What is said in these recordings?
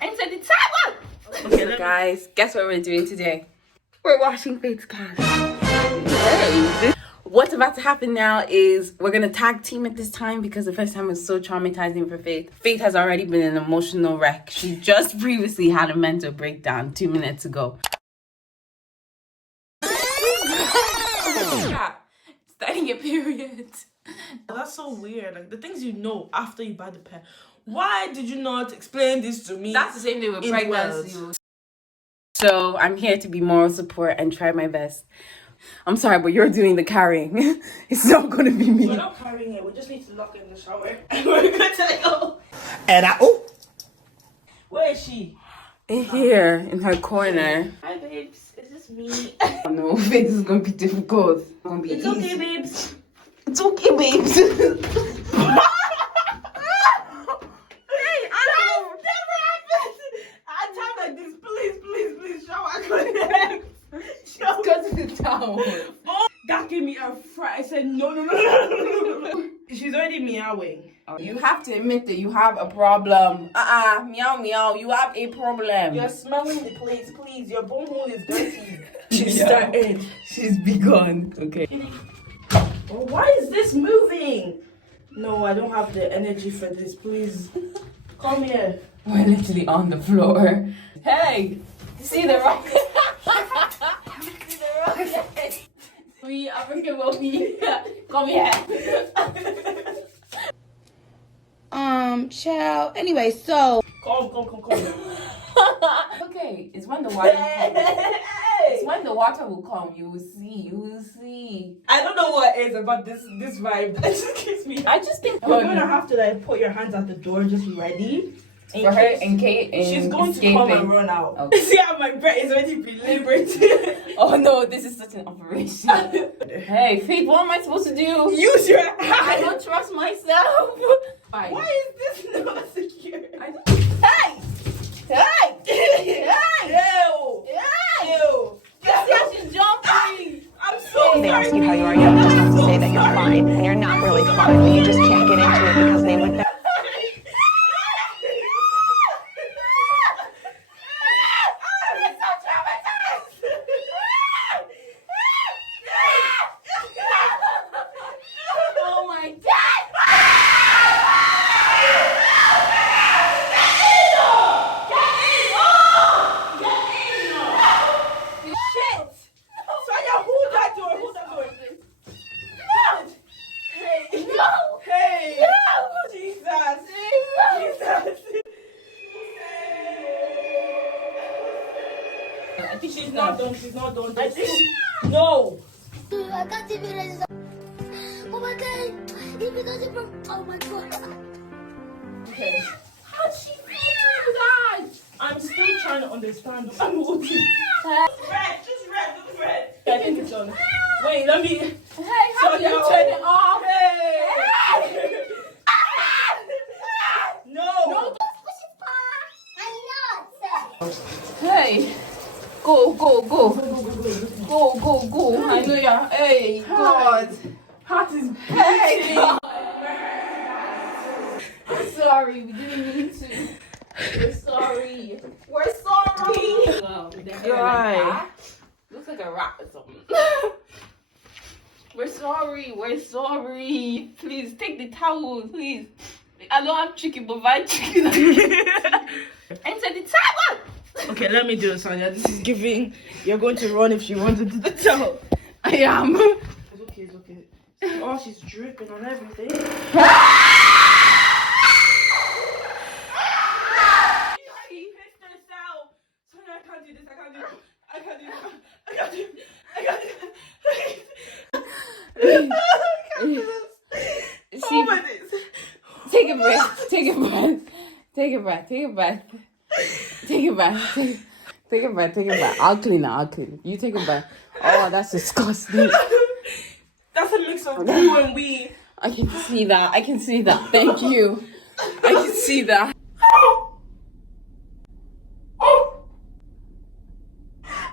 Enter the towel. Okay, guys, guess what we're doing today? We're washing Faith's car. What's about to happen now is we're gonna tag team it this time because the first time was so traumatizing for Faith. Faith has already been an emotional wreck. She just previously had a mental breakdown 2 minutes ago. Starting your period. That's so weird. Like the things you know after you buy the pen. Why did you not explain this to me? That's the same thing with pregnancy. So I'm here to be moral support and try my best. I'm sorry, but you're doing the carrying. It's not gonna be me. We're not carrying it. We just need to lock it in the shower. And we're good to go. And Where is she? In here, in her corner. Hi, babes. Is this me? Oh no, Faith is gonna be difficult. It's gonna be It's easy. okay, babes. It's okay, babes. Because of the towel. Oh, that gave me a fright. I said, no. She's already meowing. You have to admit that you have a problem. Meow, meow. You have a problem. You're smelling the place, please. Your bone hole is dirty. She's started. She's begun. Okay. Oh, why is this moving? No, I don't have the energy for this. Please, come here. We're literally on the floor. Hey, see the rock? See the rock? We African will be. Come here. Child. Anyway, so. Come. Okay, it's when the water comes. It's when the water will come. You will see. I don't know what it is about this vibe. That just gives me. I just think You're gonna have to like put your hands at the door, just ready. for her in case She's going escaping. to come and run out. Okay. See how my breath is already belabored. Oh no, this is such an operation. Hey, Faith, what am I supposed to do? Use your I hands. don't trust myself. Fine. Why is this not secure? I don't. Hey! Ew. Ew. Yeah, she's jumping. I'm so They ask sorry. you how you are, you just have to say that you're fine, and you're not really fine, but you just can't get into it because they would. Oh my God! Sonia, hold that door. Hey. Jesus. I think She's not done. I think no. I can't even register. Oh my God! If it doesn't from, oh my God! Okay. How'd she feel that? I'm still trying to understand. I'm holding. Just red. I think it's done. Wait, let me. Hey, how do you turn it off? Hey. No. Hey, go. Hallelujah. Hey, God. Heart is Hey, God. I'm sorry, we didn't mean to. We're sorry. Wow, with the hair like that. Looks like a rat or something. We're sorry. Please, take the towel, please. I don't have chicken, but buy chicken. Enter the towel! Okay, let me do it, Sonia. This is giving. You're going to run if she runs into the towel. I am. It's okay. Oh, she's dripping on everything. Sonia, I can't do this. Take a breath. Take a breath. I'll clean it. You take a breath. Oh, that's disgusting. That's a mix of you and we. I can see that. Thank you. I can see that.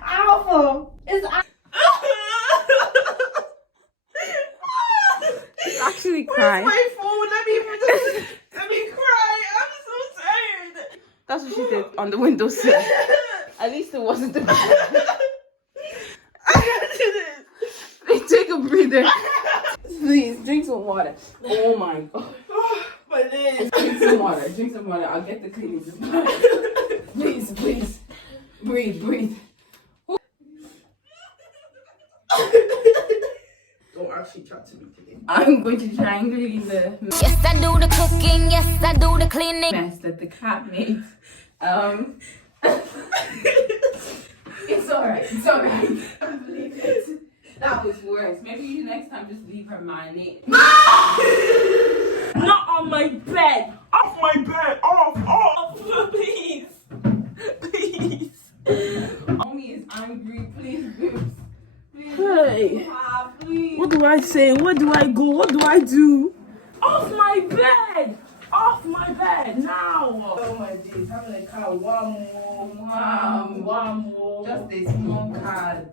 Alpha. It's She's actually crying. my phone. Let me cry. I'm so tired. That's what she did on the windowsill. At least it wasn't the bed. Take a breather. Please, drink some water. Oh my God. My leg. Drink some water. Drink some water. I'll get the cleaning supplies. Please, please. Breathe. Don't actually chat to me today. I'm going to try and clean the Yes, I do the cooking. Yes, I do the cleaning. mess that the cat made. It's alright. I believe it. That was worse. Maybe next time just leave her marinate. Not on my bed. Off my bed. Off. Please. Mommy is angry. Please, boobs. Please. Hey. Please. What do I say? Where do I go? What do I do? Off my bed! Off my bed now! Oh my days, having a car. One more. Just a small card.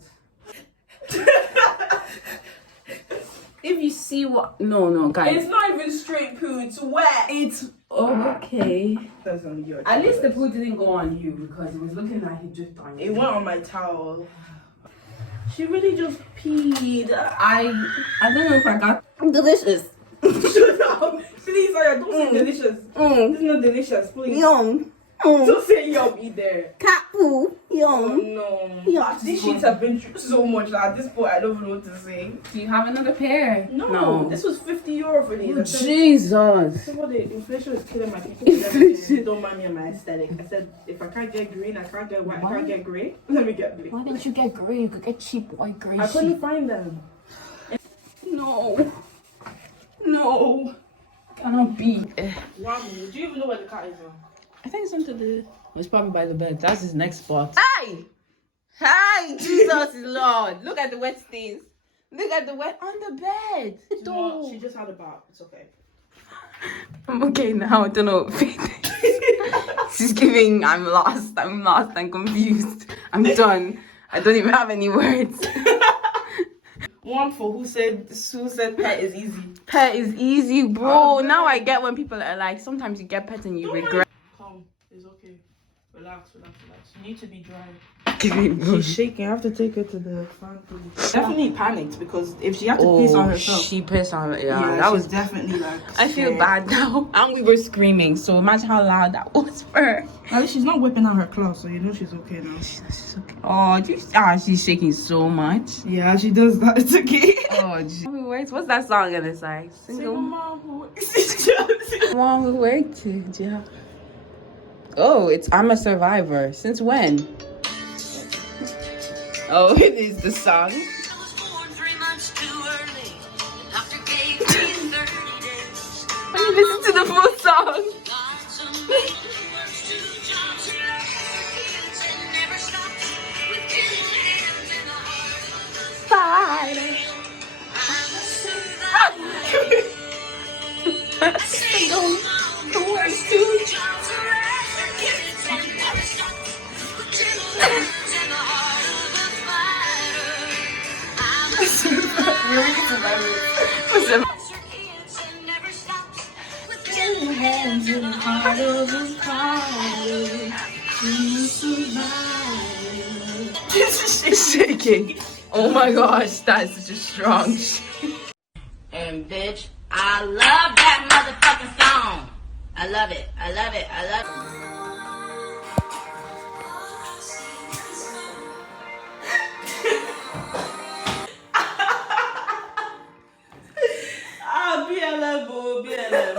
If you see what... No, guys. It's not even straight poo, it's wet. It's okay. That's on your At least the poo didn't go on you because it was looking like it dripped on It you. went on my towel. She really just peed. I don't know if I got delicious. Shut up. Please, Aya, don't say delicious. This is not delicious, please. Yum. Don't say yum either. Cat poo. Oh Yum. no. Yeah. These sheets have been through so much that at this point I don't even know what to say. Do you have another pair? No. This was €50 for these. I said, Jesus. what the inflation is killing my people. Inflation. Don't mind me and my aesthetic. I said, if I can't get green, I can't get white, I can't get grey. Let me get blue. Why didn't you get gray? You could get cheap white gray I sheet. couldn't find them. No. Cannot be. Wow, do you even know where the cat is? I think it's under the... It's probably by the bed. That's his next spot. Hi, Jesus is Lord. Look at the wet stains. Look at the wet on the bed. No, she just had a bath. It's okay. I'm okay now. I don't know. She's giving. I'm lost. I'm confused. I'm done. I don't even have any words. One for who said pet is easy. Pet is easy, bro. Now I get when people are like, sometimes you get pets and you regret. Calm. It's okay. Relax. You need to be dry. Giving She's shaking. I have to take her to the fan. Definitely panicked because if she had to piss on herself. She pissed on her. Yeah, Yeah, that she's was. definitely like. I feel scared. bad now. And we were screaming. So imagine how loud that was for her. At least she's not whipping out her claws, so you know she's okay now. She's okay. She's shaking so much. Yeah, she does that. It's okay. Oh, gee. What's that song gonna say? Single mom who One who worked. Yeah. Oh, it's I'm a Survivor. Since when? Oh, it is the song. When you listen to the full song. She's shaking. Oh my gosh, that's such a strong And bitch, I love that motherfucking song. I love it. BLM, BLM.